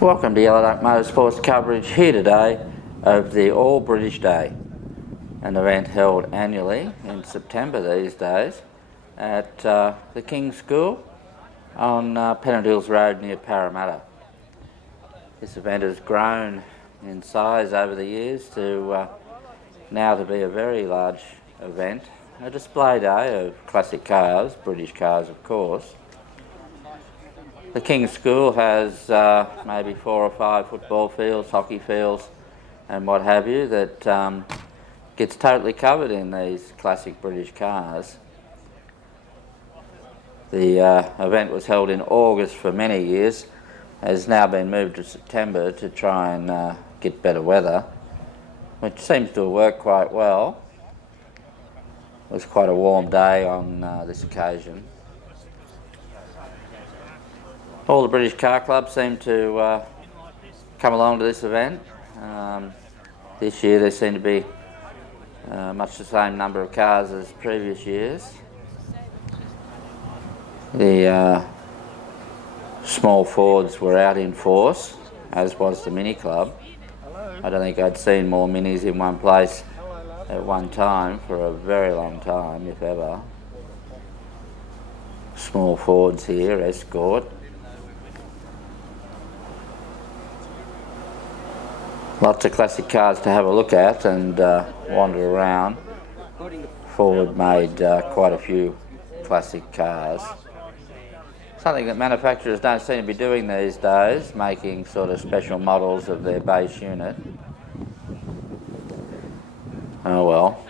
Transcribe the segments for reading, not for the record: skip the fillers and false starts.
Welcome to Yellow Duck Motorsports coverage here today of the All British Day, an event held annually in September these days at the King's School on Pennant Hills Road near Parramatta. This event has grown in size over the years to now to be a very large event, a display day of classic cars, British cars of course. The King's School has maybe 4 or 5 football fields, hockey fields and what have you that gets totally covered in these classic British cars. The event was held in August for many years, has now been moved to September to try and get better weather, which seems to have worked quite well. It was quite a warm day on this occasion. All the British car clubs seem to come along to this event. This year there seem to be much the same number of cars as previous years. The small Fords were out in force, as was the Mini Club. I don't think I'd seen more Minis in one place at one time for a very long time, if ever. Small Fords here, Escort. Lots of classic cars to have a look at and wander around. Ford made quite a few classic cars. Something that manufacturers don't seem to be doing these days, making sort of special models of their base unit. Oh well.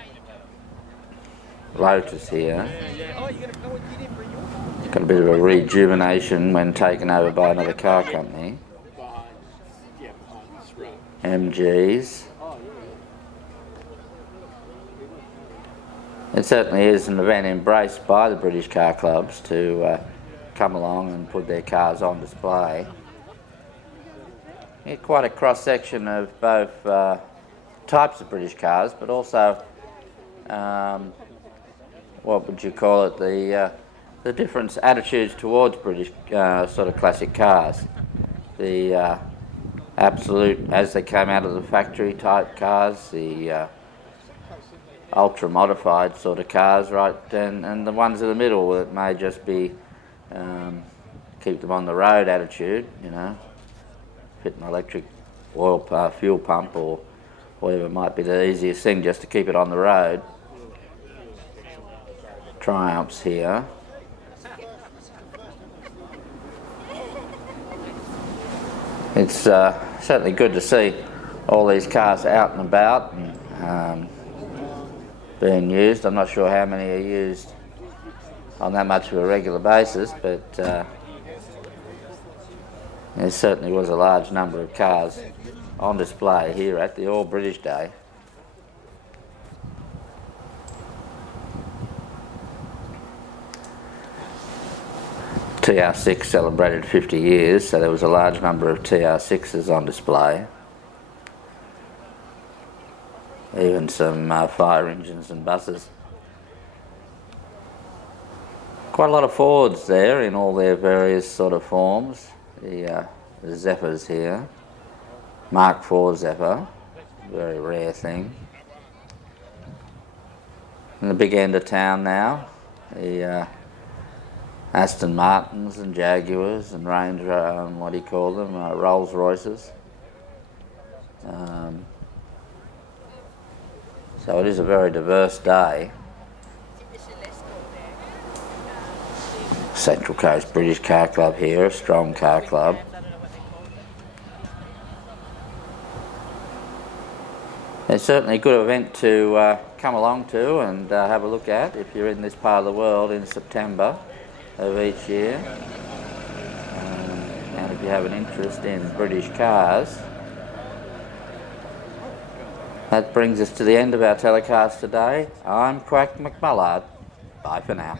Lotus here. Got a bit of a rejuvenation when taken over by another car company. MGs. It certainly is an event embraced by the British car clubs to come along and put their cars on display. Yeah, quite a cross-section of both types of British cars, but also what would you call it, the different attitudes towards British sort of classic cars. The absolute, as they came out of the factory type cars, the ultra modified sort of cars, right, and the ones in the middle that may just be keep them on the road attitude, you know, fit an electric oil fuel pump or whatever might be the easiest thing just to keep it on the road. Triumphs here. It's certainly good to see all these cars out and about and being used. I'm not sure how many are used on that much of a regular basis, but there certainly was a large number of cars on display here at the All British Day. TR6 celebrated 50 years, so there was a large number of TR6s on display. Even some fire engines and buses. Quite a lot of Fords there in all their various sort of forms. The Zephyrs here. Mark IV Zephyr, very rare thing. In the big end of town now, the Aston Martins and Jaguars and Range, what do you call them, Rolls Royces. So it is a very diverse day. Central Coast British Car Club here, a strong car club. It's certainly a good event to come along to and have a look at if you're in this part of the world in September of each year, and if you have an interest in British cars. That brings us to the end of our telecast today. I'm Quack McMullard. Bye for now.